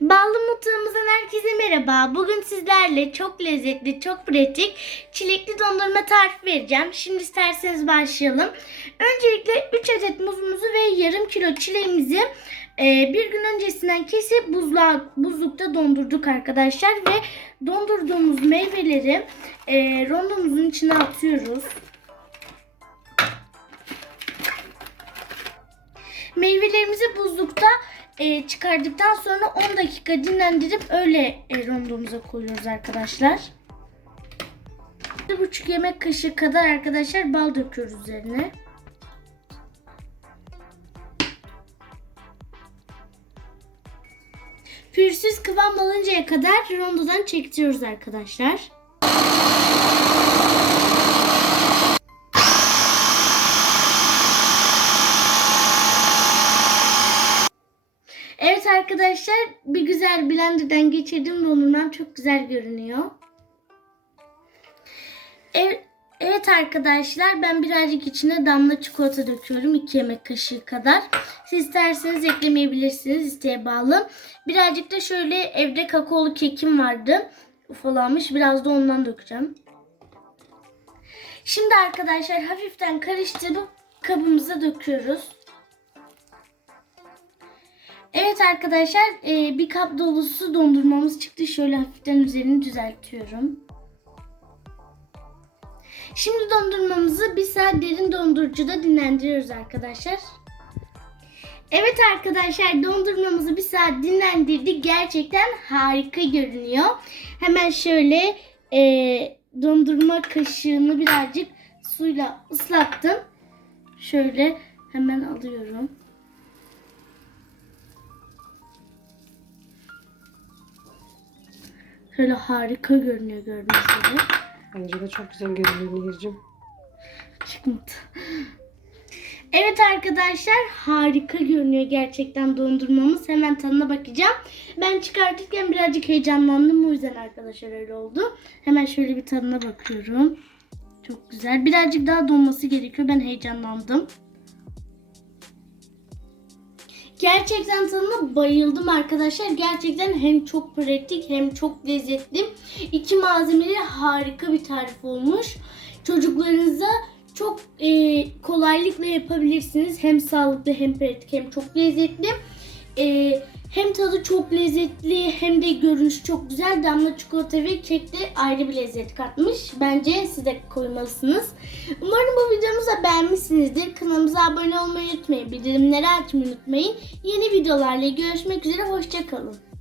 Ballı mutfağımızdan herkese merhaba. Bugün sizlerle çok lezzetli, çok pratik çilekli dondurma tarifi vereceğim. Şimdi isterseniz başlayalım. Öncelikle 3 adet muzumuzu ve yarım kilo çileğimizi e, bir gün öncesinden kesip buzluğa, buzlukta dondurduk arkadaşlar. Ve dondurduğumuz meyveleri e, rondomuzun içine atıyoruz. Meyvelerimizi buzlukta e, çıkardıktan sonra 10 dakika dinlendirip öyle e, rondomuza koyuyoruz arkadaşlar. 1,5 yemek kaşığı kadar arkadaşlar bal döküyoruz üzerine. Pürsüz kıvam alıncaya kadar rondodan çektiriyoruz arkadaşlar. Evet arkadaşlar bir güzel blenderdan geçirdim dondurmam çok güzel görünüyor. Evet, evet arkadaşlar ben birazcık içine damla çikolata döküyorum 2 yemek kaşığı kadar. Siz isterseniz eklemeyebilirsiniz isteğe bağlı. Birazcık da şöyle evde kakaolu kekim vardı ufalanmış biraz da ondan dökeceğim. Şimdi arkadaşlar hafiften karıştırıp kabımıza döküyoruz. Evet arkadaşlar e, bir kap dolusu dondurmamız çıktı. Şöyle hafiften üzerini düzeltiyorum. Şimdi dondurmamızı bir saat derin dondurucuda dinlendiriyoruz arkadaşlar. Evet arkadaşlar dondurmamızı bir saat dinlendirdik. Gerçekten harika görünüyor. Hemen şöyle e, dondurma kaşığını birazcık suyla ıslattım. Şöyle hemen alıyorum. Şöyle harika görünüyor gördüğünüz gibi. Bence de çok güzel görünüyor Nehir'cim. Çıkmadı. Evet arkadaşlar harika görünüyor gerçekten dondurmamız. Hemen tadına bakacağım. Ben çıkartırken birazcık heyecanlandım. O yüzden arkadaşlar öyle oldu. Hemen şöyle bir tadına bakıyorum. Çok güzel. Birazcık daha donması gerekiyor. Ben heyecanlandım. Gerçekten tadına bayıldım arkadaşlar. Gerçekten hem çok pratik hem çok lezzetli. İki malzemeli harika bir tarif olmuş. Çocuklarınıza çok e, kolaylıkla yapabilirsiniz. Hem sağlıklı hem pratik hem çok lezzetli. E, hem tadı çok lezzetli hem de görünüşü çok güzel. Damla çikolata ve kek de ayrı bir lezzet katmış. Bence siz de koymalısınız. Umarım bu videomuzu beğenmişsinizdir. Kanalımıza abone olmayı unutmayın. Bildirimleri açmayı unutmayın. Yeni videolarla görüşmek üzere. Hoşçakalın.